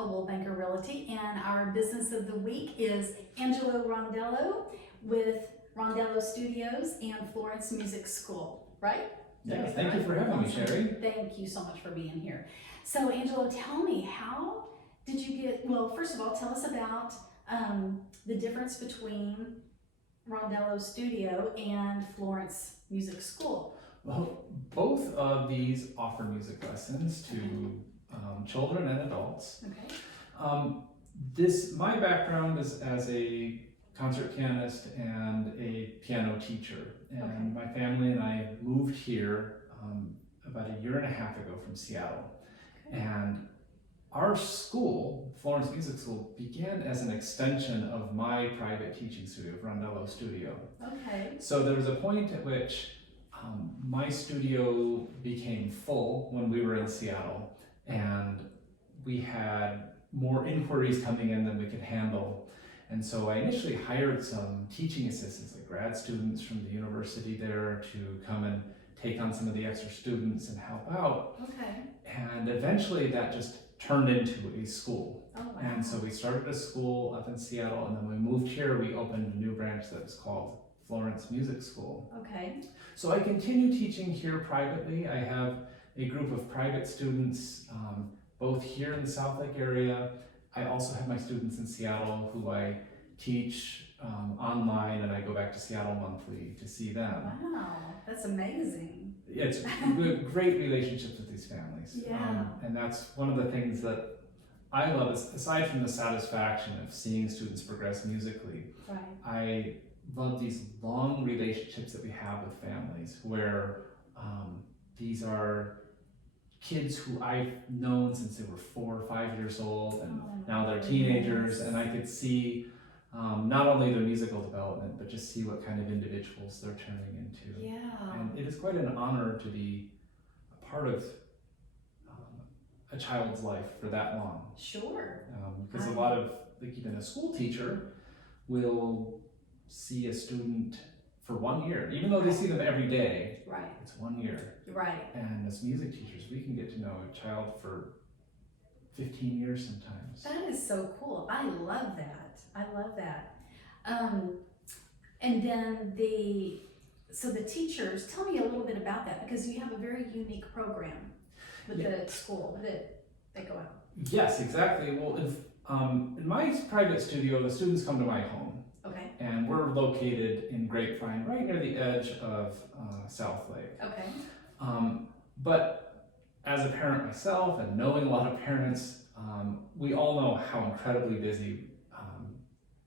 Coldwell Banker Realty, and our business of the week is Angelo Rondello with Rondello Studios and Florence Music School, right? Yeah, thank you for having me, Sherry. Thank you so much for being here. So Angelo, tell me, how did you get, well, first of all, tell us about the difference between Rondello Studio and Florence Music School. Well, both of these offer music lessons to children and adults. Okay. My background is as a concert pianist and a piano teacher. And my family and I moved here about a year and a half ago from Seattle. Okay. And our school, Florence Music School, began as an extension of my private teaching studio, Rondello Studio. Okay. So there was a point at which my studio became full when we were in Seattle, and we had more inquiries coming in than we could handle. And so I initially hired some teaching assistants, like grad students from the university there, to come and take on some of the extra students and help out. Okay. And eventually that just turned into a school. Oh, wow. And so we started a school up in Seattle, and then when we moved here, we opened a new branch that was called Florence Music School. Okay. So I continue teaching here privately. I have a group of private students, both here in the South Lake area. I also have my students in Seattle who I teach online, and I go back to Seattle monthly to see them. Wow, that's amazing. It's great relationships with these families. Yeah. And that's one of the things that I love, is aside from the satisfaction of seeing students progress musically, Right. I love these long relationships that we have with families where these are kids who I've known since they were 4 or 5 years old, and now they're teenagers, and I could see not only their musical development, but just see what kind of individuals they're turning into. Yeah. And it is quite an honor to be a part of a child's life for that long. Sure. Because a lot of, like, even a school teacher will see a student for 1 year, even though they see them every day. Right. It's 1 year. Right. And as music teachers, we can get to know a child for 15 years sometimes. That is so cool. I love that. I love that. And then the teachers, tell me a little bit about that, because you have a very unique program with the school that go out. Yes, exactly. Well, in my private studio, the students come to my home. Okay. And we're located in Grapevine, right near the edge of South Lake. Okay. But as a parent myself, and knowing a lot of parents, we all know how incredibly busy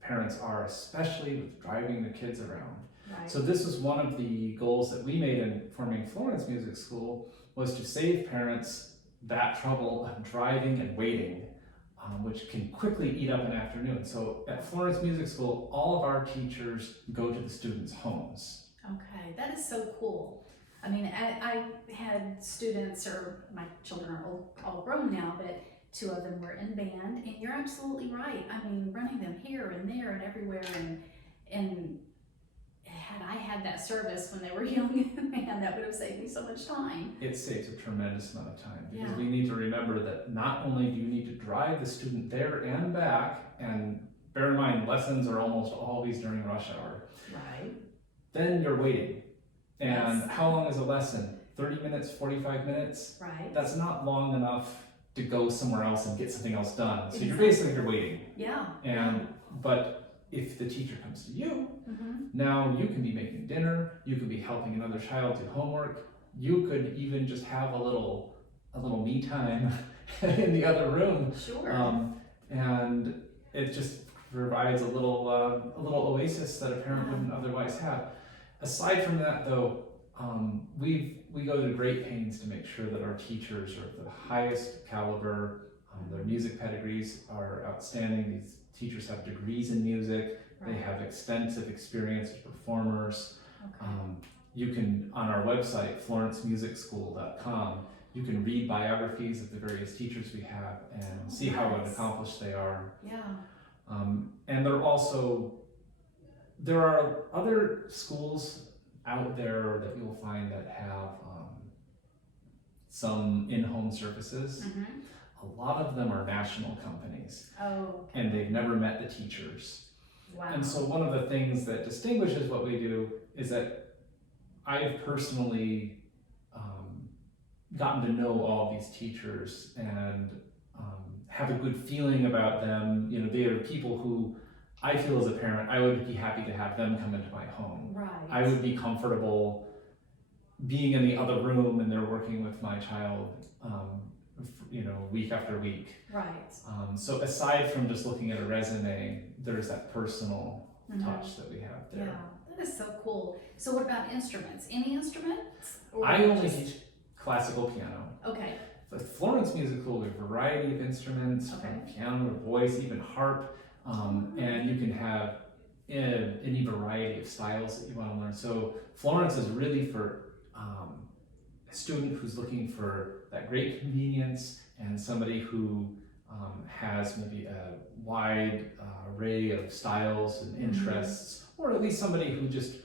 parents are, especially with driving the kids around. Right. So this was one of the goals that we made in forming Florence Music School, was to save parents that trouble of driving and waiting, which can quickly eat up an afternoon. So at Florence Music School, all of our teachers go to the students' homes. Okay, that is so cool. I mean, I had students, or my children are all grown now, but 2 of them were in band, and you're absolutely right. I mean, running them here and there and everywhere, and had I had that service when they were young, man, that would have saved me so much time. It saves a tremendous amount of time, because Yeah. we need to remember that not only do you need to drive the student there and back, and bear in mind, lessons are almost always during rush hour. Right. Then you're waiting. And Yes. how long is a lesson? 30 minutes, 45 minutes? Right. That's not long enough to go somewhere else and get something else done. So you're Exactly. basically waiting. Yeah. But if the teacher comes to you, Mm-hmm. now you can be making dinner, you could be helping another child do homework, you could even just have a little me time in the other room. Sure. And it just provides a little oasis that a parent wouldn't otherwise have. Aside from that, though, we go to great pains to make sure that our teachers are of the highest caliber. Their music pedigrees are outstanding. These teachers have degrees in music. They have extensive experience as performers. Okay. You can, on our website, florencemusicschool.com, you can read biographies of the various teachers we have and see how accomplished they are. Yeah. And there are other schools out there that you'll find that have some in-home services. Mm-hmm. a lot of them are national companies, Oh, and they've never met the teachers. wow. And so one of the things that distinguishes what we do is that I've personally gotten to know all these teachers and have a good feeling about them. You know, they are people who I feel as a parent, I would be happy to have them come into my home. Right. I would be comfortable being in the other room and they're working with my child, you know, week after week. Right. So aside from just looking at a resume, there's that personal Mhm. touch that we have there. Yeah, that is so cool. So what about instruments? Any instruments? Or I only just- teach classical piano. Okay. The Florence Music School, there's a variety of instruments, Okay. from piano to voice, even harp, and you can have any variety of styles that you want to learn. So Florence is really for a student who's looking for that great convenience and somebody who has maybe a wide array of styles and interests, or at least somebody who just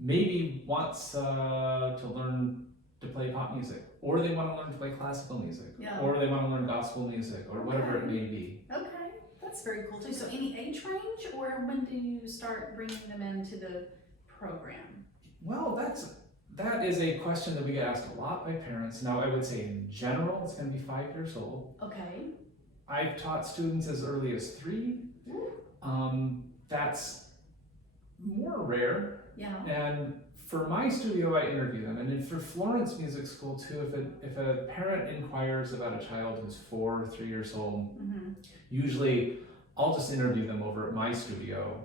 maybe wants to learn to play pop music, or they want to learn to play classical music, Yeah. or they want to learn gospel music, or whatever it may be. Okay, that's very cool too. So any age range, or when do you start bringing them into the program? Well, that is a question that we get asked a lot by parents. Now, I would say in general, it's going to be 5 years old. Okay. I've taught students as early as 3. That's more rare. Yeah. And for my studio, I interview them. And then for Florence Music School too, if a parent inquires about a child who's 4 or 3 years old, Mm-hmm. usually I'll just interview them over at my studio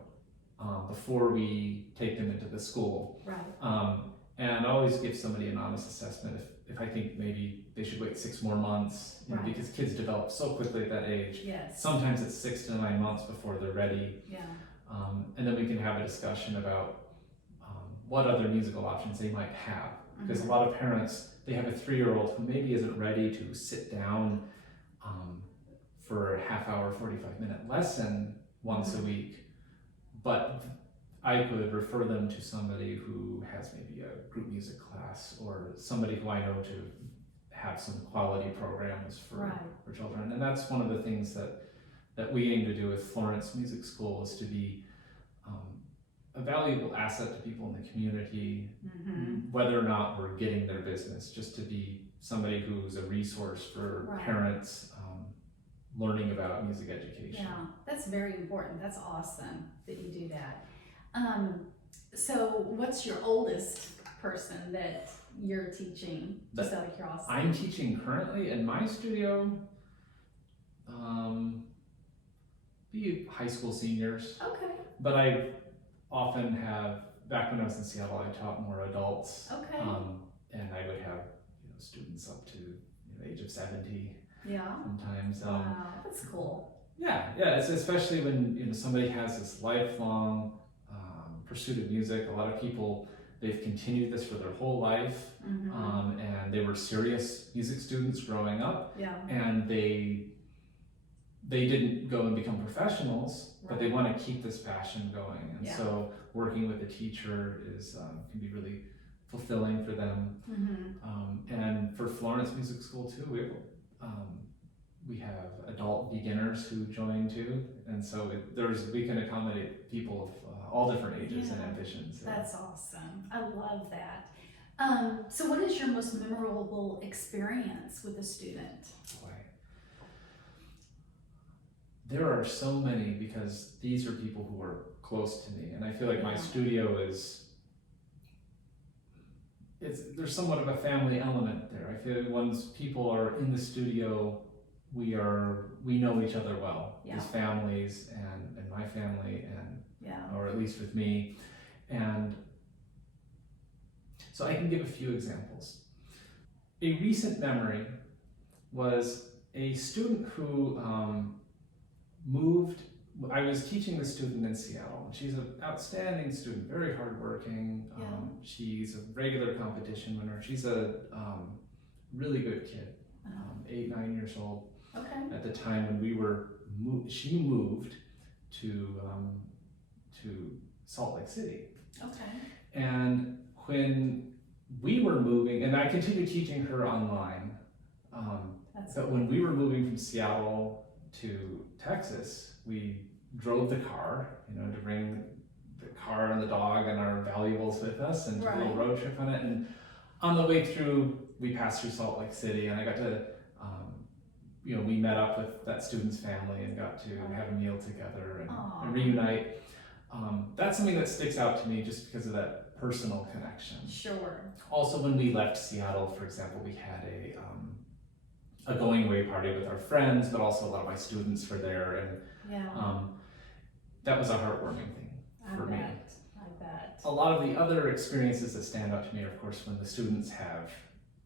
before we take them into the school. Right. And I always give somebody an honest assessment if I think maybe they should wait 6 more months, you know, Right. because kids develop so quickly at that age. Yes. Sometimes it's 6 to 9 months before they're ready. Yeah. And then we can have a discussion about what other musical options they might have. Because a lot of parents, they have a 3-year-old who maybe isn't ready to sit down for a half-hour, 45-minute lesson once a week, but I could refer them to somebody who has maybe a group music class or somebody who I know to have some quality programs for children. And that's one of the things that we aim to do with Florence Music School, is to be a valuable asset to people in the community, whether or not we're getting their business, just to be somebody who's a resource for parents learning about music education. Yeah, that's very important. That's awesome that you do that. So what's your oldest person that you're teaching, just out of curiosity? I'm teaching currently in my studio, be high school seniors, Okay. but I often have, back when I was in Seattle, I taught more adults, Okay. and I would have students up to the age of 70 Yeah. sometimes. Wow, that's cool. Yeah, it's especially when somebody has this lifelong pursuit of music. A lot of people, they've continued this for their whole life, and they were serious music students growing up, Yeah. and they didn't go and become professionals, but they want to keep this passion going. And so working with a teacher is can be really fulfilling for them. And for Florence Music School too, we have adult beginners who join too, and so we can accommodate people of all different ages and ambitions. That's awesome. I love that. So what is your most memorable experience with a student? Boy. There are so many, because these are people who are close to me, and I feel like my studio there's somewhat of a family element there. I feel like once people are in the studio, we know each other well. These families and my family, or at least with me. And so I can give a few examples. A recent memory was a student who moved. I was teaching the student in Seattle, and she's an outstanding student, very hardworking. She's a regular competition winner. She's a really good kid, 8, 9 years old. Okay. At the time when she moved to Salt Lake City. Okay. And when we were moving, and I continued teaching her online, That's But when we were moving from Seattle to Texas, we drove the car, to bring the car and the dog and our valuables with us and took a little Right. road trip on it. And on the way through, we passed through Salt Lake City, and I got to, we met up with that student's family and got to have a meal together and reunite. That's something that sticks out to me just because of that personal connection. Sure. Also, when we left Seattle, for example, we had a going away party with our friends, but also a lot of my students were there, and that was a heartwarming thing for me. I bet. A lot of the other experiences that stand out to me are, of course, when the students have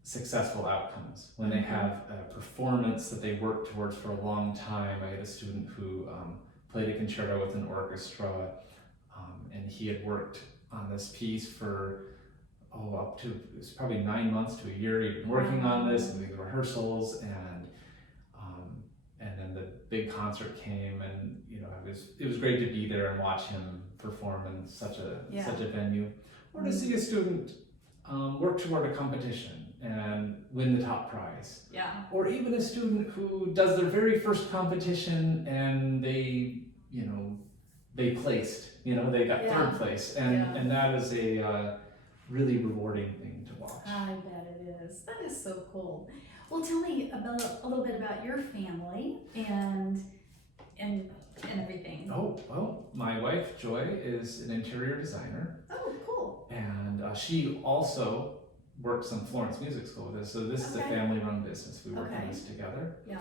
successful outcomes, when they have a performance that they worked towards for a long time. I had a student who played a concerto with an orchestra, and he had worked on this piece for up to, it was probably 9 months to a year. He'd been working on this and doing the rehearsals, and then the big concert came, and it was great to be there and watch him perform in such a venue. Or to see a student work toward a competition and win the top prize. Yeah. Or even a student who does their very first competition and they placed, they got third place, and that is a really rewarding thing to watch. I bet it is. That is so cool. Well, tell me a little bit about your family and everything. Oh, well, my wife Joy is an interior designer. Oh, cool. And she also works on Florence Music School with us, so this is a family-run business. We work on this together. Yeah.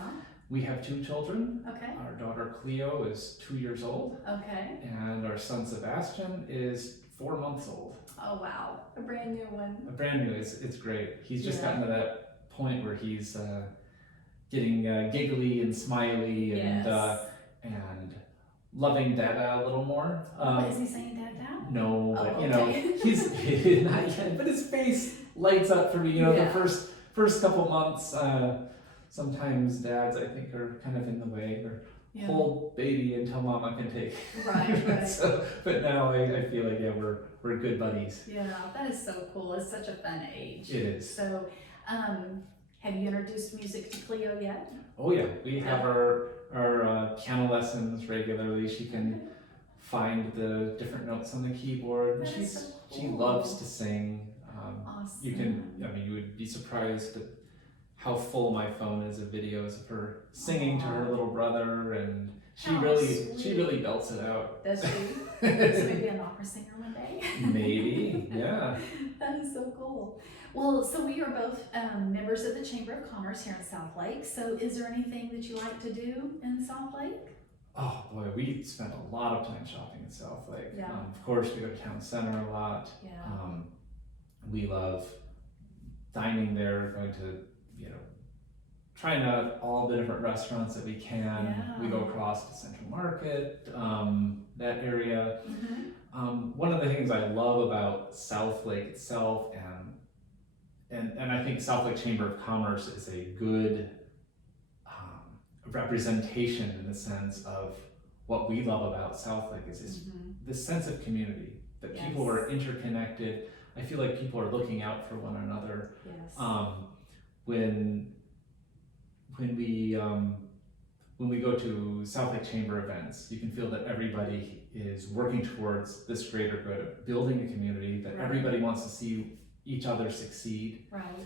We have 2 children. Okay. Our daughter Cleo is 2 years old. Okay. And our son Sebastian is 4 months old. Oh wow, a brand new one. A brand new. It's great. He's just gotten to that point where he's getting giggly and smiley and loving Dada a little more. Is he saying Dad now? No, but okay. he's not yet. But his face lights up for me. The first couple months, sometimes dads, I think, are kind of in the way, or hold baby until mama can take. Right. So, but now I feel like we're good buddies. Yeah, that is so cool. It's such a fun age. It is. So, have you introduced music to Cleo yet? Oh yeah, we have our piano lessons regularly. She can find the different notes on the keyboard. That is so cool. She loves to sing. Awesome. You would be surprised at how full my phone is of videos of her singing to her little brother, and she really belts it out. Does she? So maybe an opera singer one day? Maybe, yeah. That is so cool. Well, so we are both members of the Chamber of Commerce here in South Lake. So is there anything that you like to do in South Lake? Oh boy, we spend a lot of time shopping in South Lake. Yeah. Of course, we go to town center a lot. Yeah. We love dining there, going to, trying out all the different restaurants that we can. Yeah. We go across to Central Market, that area. Mm-hmm. One of the things I love about South Lake itself, and I think South Lake Chamber of Commerce is a good representation in the sense of what we love about South Lake is this sense of community, that people are interconnected. I feel like people are looking out for one another. Yes. When we go to South Lake Chamber events, you can feel that everybody is working towards this greater good of building a community, that everybody wants to see each other succeed. Right.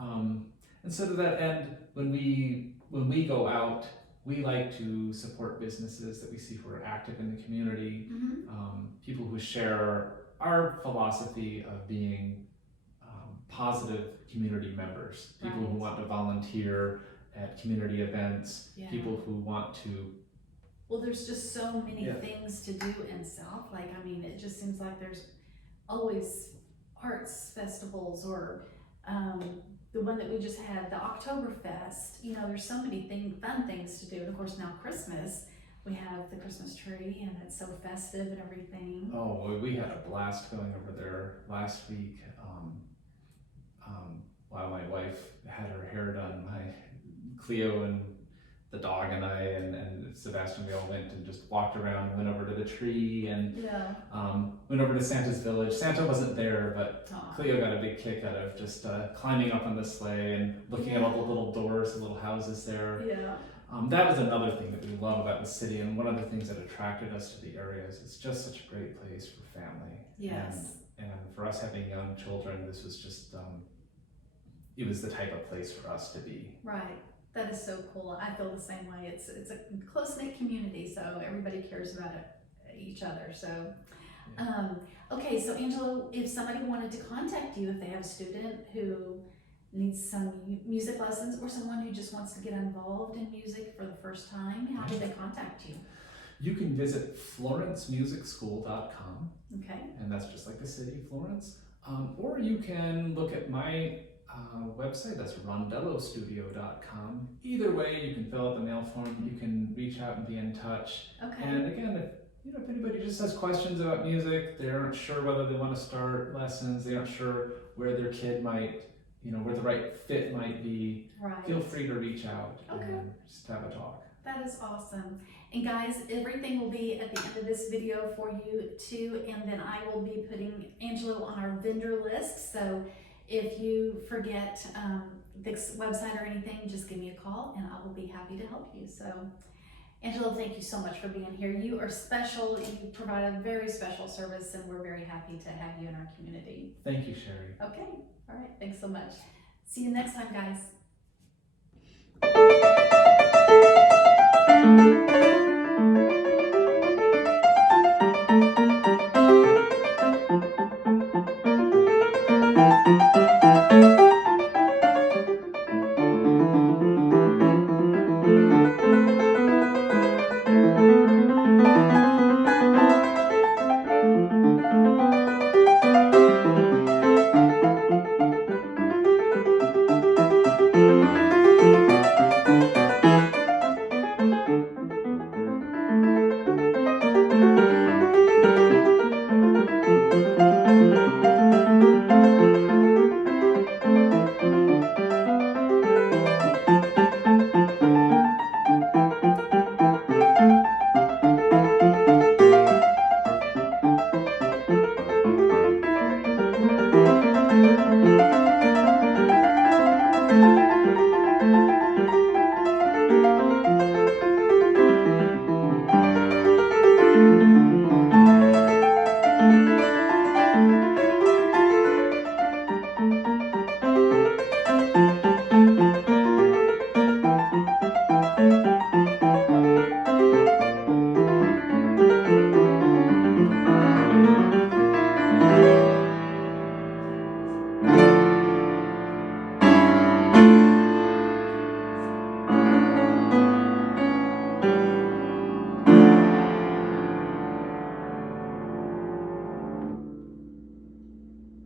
And so to that end, when we go out, we like to support businesses that we see who are active in the community, people who share our philosophy of being positive community members, people who want to volunteer at community events, people who want to. Well, there's just so many things to do in South Lake. I mean, it just seems like there's always arts festivals, or the one that we just had, the Oktoberfest. There's so many fun things to do. And of course, now Christmas, we have the Christmas tree, and it's so festive and everything. Oh, well, we had a blast going over there last week. While my wife had her hair done, Cleo and the dog and I and Sebastian, we all went and just walked around, went over to the tree, and Yeah. went over to Santa's village. Santa wasn't there, but Aw. Cleo got a big kick out of just climbing up on the sleigh and looking at all the little doors, the little houses there. Yeah. That was another thing that we love about the city, and one of the things that attracted us to the area is it's just such a great place for family. Yes. And for us having young children, this was just, it was the type of place for us to be. Right. That is so cool. I feel the same way. It's a close-knit community, so everybody cares about each other. So, okay, so Angelo, if somebody wanted to contact you, if they have a student who needs some music lessons or someone who just wants to get involved in music for the first time, how do they contact you? You can visit florencemusicschool.com, Okay. and that's just like the city, Florence. Or you can look at my website, that's rondellostudio.com. Either way, you can fill out the mail form, you can reach out and be in touch. Okay. And again, if anybody just has questions about music, they aren't sure whether they want to start lessons, they aren't sure where their kid might, where the right fit might be, Right. feel free to reach out Okay. and just have a talk. That is awesome. And guys, everything will be at the end of this video for you too, and then I will be putting Angelo on our vendor list. So if you forget this website or anything, just give me a call and I will be happy to help you. So Angelo, thank you so much for being here. You are special. You provide a very special service, and we're very happy to have you in our community. Thank you, Sherry. Okay. All right. Thanks so much. See you next time, guys.